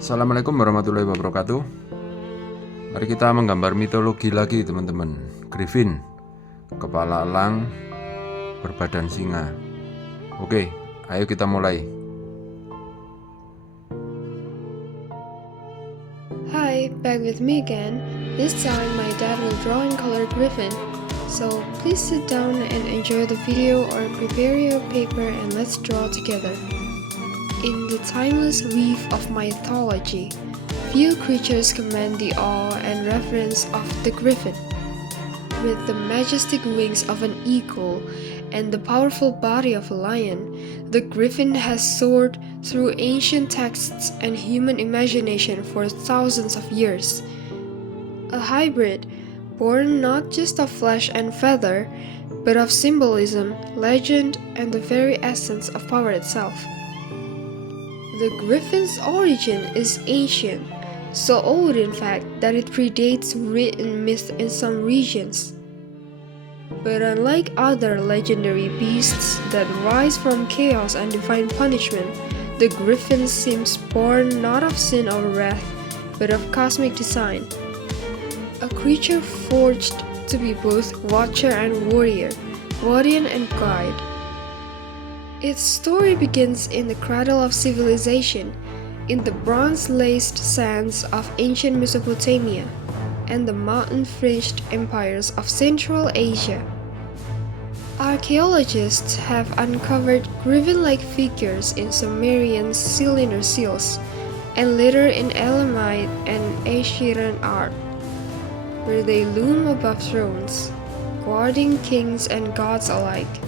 Assalamualaikum warahmatullahi wabarakatuh. Mari kita menggambar mitologi lagi teman-teman. Griffin, kepala elang, berbadan singa. Oke, ayo kita mulai. Hi, back with me again. This time my dad will draw and color Griffin. So please sit down and enjoy the video or prepare your paper and let's draw together. In the timeless weave of mythology, few creatures command the awe and reverence of the griffin. With the majestic wings of an eagle and the powerful body of a lion, the griffin has soared through ancient texts and human imagination for thousands of years. A hybrid, born not just of flesh and feather, but of symbolism, legend, and the very essence of power itself. The griffin's origin is ancient, so old in fact that it predates written myth in some regions. But unlike other legendary beasts that rise from chaos and divine punishment, the griffin seems born not of sin or wrath, but of cosmic design. A creature forged to be both watcher and warrior, guardian and guide. Its story begins in the cradle of civilization, in the bronze-laced sands of ancient Mesopotamia and the mountain-fringed empires of Central Asia. Archaeologists have uncovered griffin-like figures in Sumerian cylinder seals and later in Elamite and Assyrian art, where they loom above thrones, guarding kings and gods alike.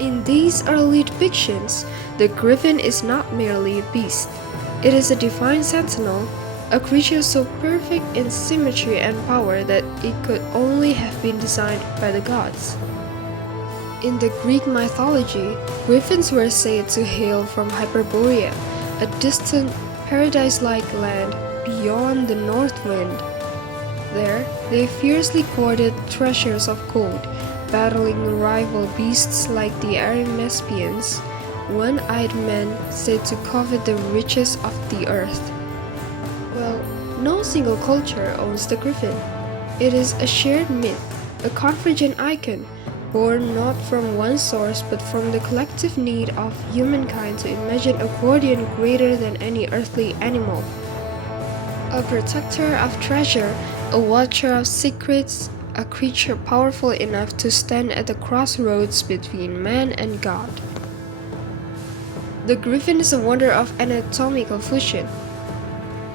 In these early depictions, the griffin is not merely a beast. It is a divine sentinel, a creature so perfect in symmetry and power that it could only have been designed by the gods. In the Greek mythology, griffins were said to hail from Hyperborea, a distant paradise-like land beyond the north wind. There, they fiercely courted treasures of gold, battling rival beasts like the Arimaspians, one-eyed men said to covet the riches of the earth. Well, no single culture owns the griffin. It is a shared myth, a convergent icon, born not from one source but from the collective need of humankind to imagine a guardian greater than any earthly animal. A protector of treasure, a watcher of secrets, a creature powerful enough to stand at the crossroads between man and God. The griffin is a wonder of anatomical fusion.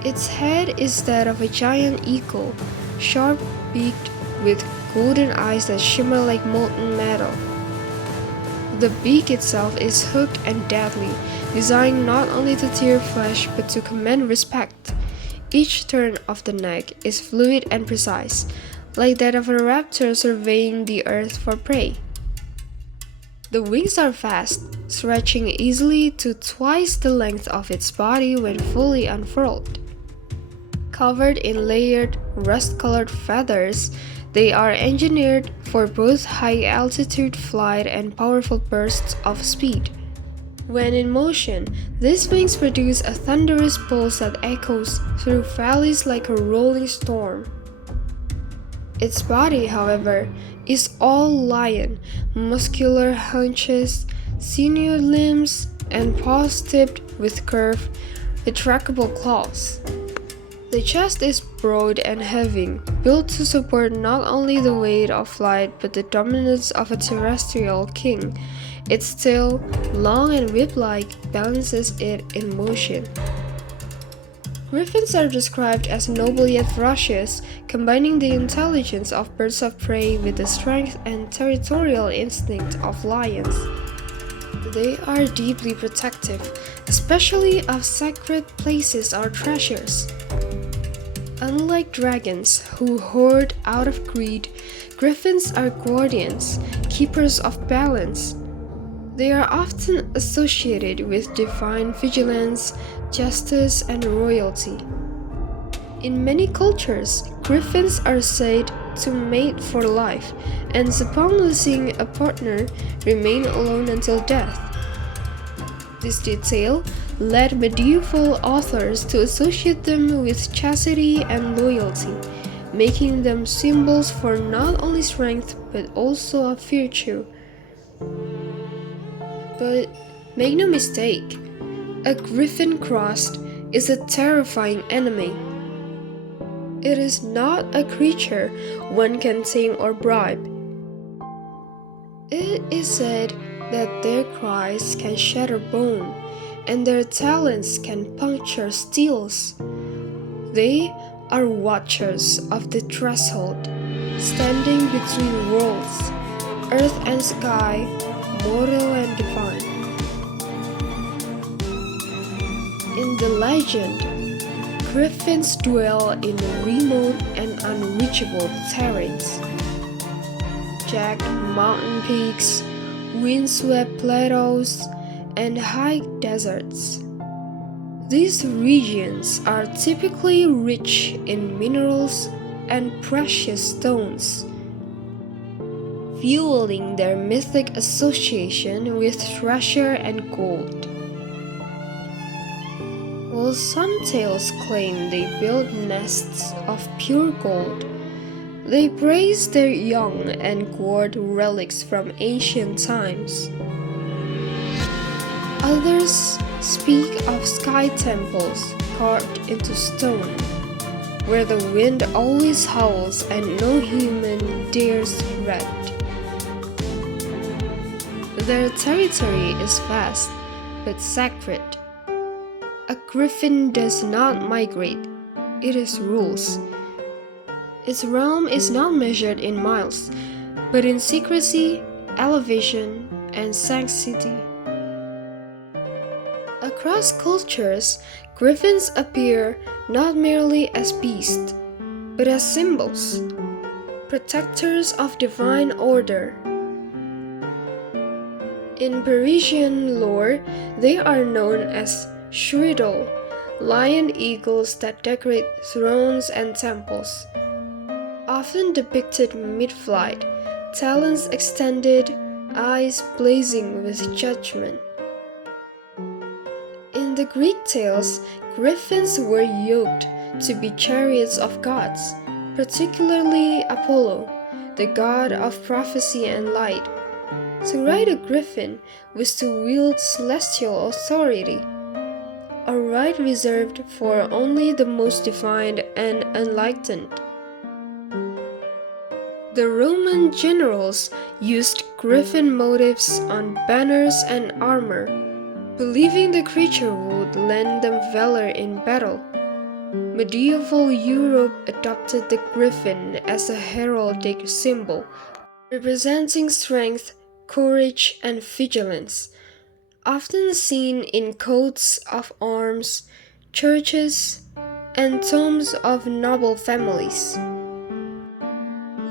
Its head is that of a giant eagle, sharp-beaked with golden eyes that shimmer like molten metal. The beak itself is hooked and deadly, designed not only to tear flesh but to command respect. Each turn of the neck is fluid and precise, like that of a raptor surveying the earth for prey. The wings are fast, stretching easily to twice the length of its body when fully unfurled. Covered in layered, rust-colored feathers, they are engineered for both high-altitude flight and powerful bursts of speed. When in motion, these wings produce a thunderous pulse that echoes through valleys like a rolling storm. Its body, however, is all lion, muscular haunches, sinewy limbs, and paws tipped with curved, retractable claws. The chest is broad and heavy, built to support not only the weight of flight but the dominance of a terrestrial king. Its tail, long and whip-like, balances it in motion. Griffins are described as noble yet ferocious, combining the intelligence of birds of prey with the strength and territorial instinct of lions. They are deeply protective, especially of sacred places or treasures. Unlike dragons, who hoard out of greed, griffins are guardians, keepers of balance. They are often associated with divine vigilance, justice, and royalty. In many cultures, griffins are said to mate for life, and upon losing a partner, remain alone until death. This detail led medieval authors to associate them with chastity and loyalty, making them symbols for not only strength but also of virtue. But make no mistake, a griffin crossed is a terrifying enemy. It is not a creature one can tame or bribe. It is said that their cries can shatter bone, and their talons can puncture steels. They are watchers of the threshold, standing between worlds, earth and sky, mortal and divine. In the legend, griffins dwell in remote and unreachable terrains. Jagged mountain peaks, windswept plateaus, and high deserts. These regions are typically rich in minerals and precious stones, fueling their mythic association with treasure and gold. While some tales claim they build nests of pure gold, they praise their young and guard relics from ancient times. Others speak of sky temples carved into stone, where the wind always howls and no human dares tread. Their territory is vast, but sacred. A griffin does not migrate, it is rules. Its realm is not measured in miles, but in secrecy, elevation, and sanctity. Across cultures, griffins appear not merely as beasts, but as symbols, protectors of divine order. In Parisian lore, they are known as shriddle, lion eagles that decorate thrones and temples, often depicted mid-flight, talons extended, eyes blazing with judgment. In the Greek tales, griffins were yoked to be chariots of gods, particularly Apollo, the god of prophecy and light. To ride a griffin was to wield celestial authority, a right reserved for only the most defined and enlightened. The Roman generals used griffin motifs on banners and armor, believing the creature would lend them valor in battle. Medieval Europe adopted the griffin as a heraldic symbol, representing strength, courage, and vigilance, often seen in coats of arms, churches, and tombs of noble families.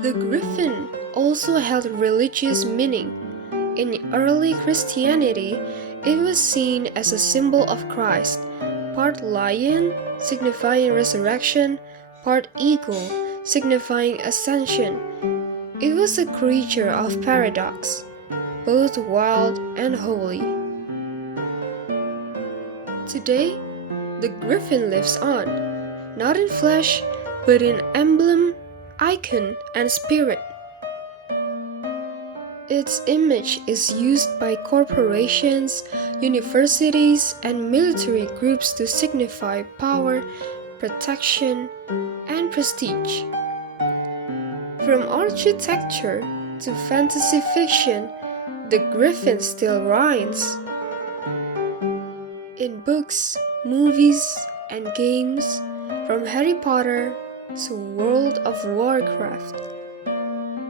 The griffin also held religious meaning. In early Christianity, it was seen as a symbol of Christ, part lion, signifying resurrection, part eagle, signifying ascension. It was a creature of paradox, both wild and holy. Today, the griffin lives on, not in flesh, but in emblem, icon, and spirit. Its image is used by corporations, universities, and military groups to signify power, protection, and prestige. From architecture to fantasy fiction, the griffin still reigns. In books, movies, and games, from Harry Potter to World of Warcraft.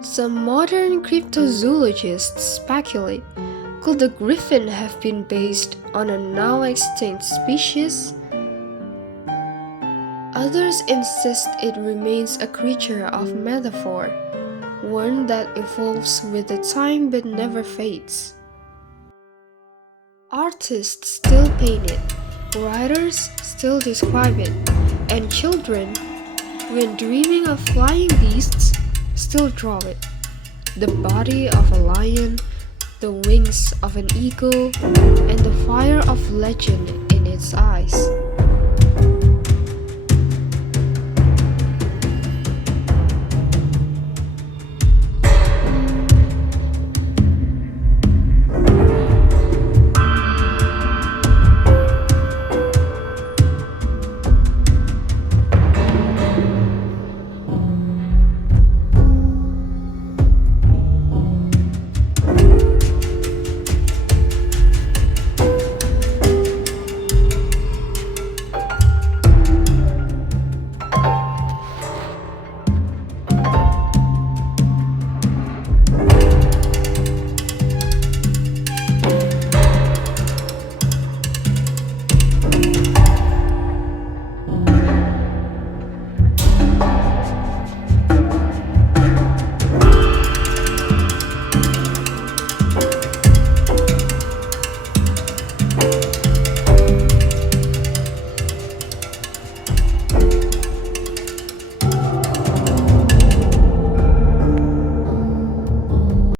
Some modern cryptozoologists speculate, could the griffin have been based on a now extinct species? Others insist it remains a creature of metaphor, one that evolves with the time but never fades. Artists still paint it, writers still describe it, and children, when dreaming of flying beasts, still draw it. The body of a lion, the wings of an eagle, and the fire of legend in its eyes.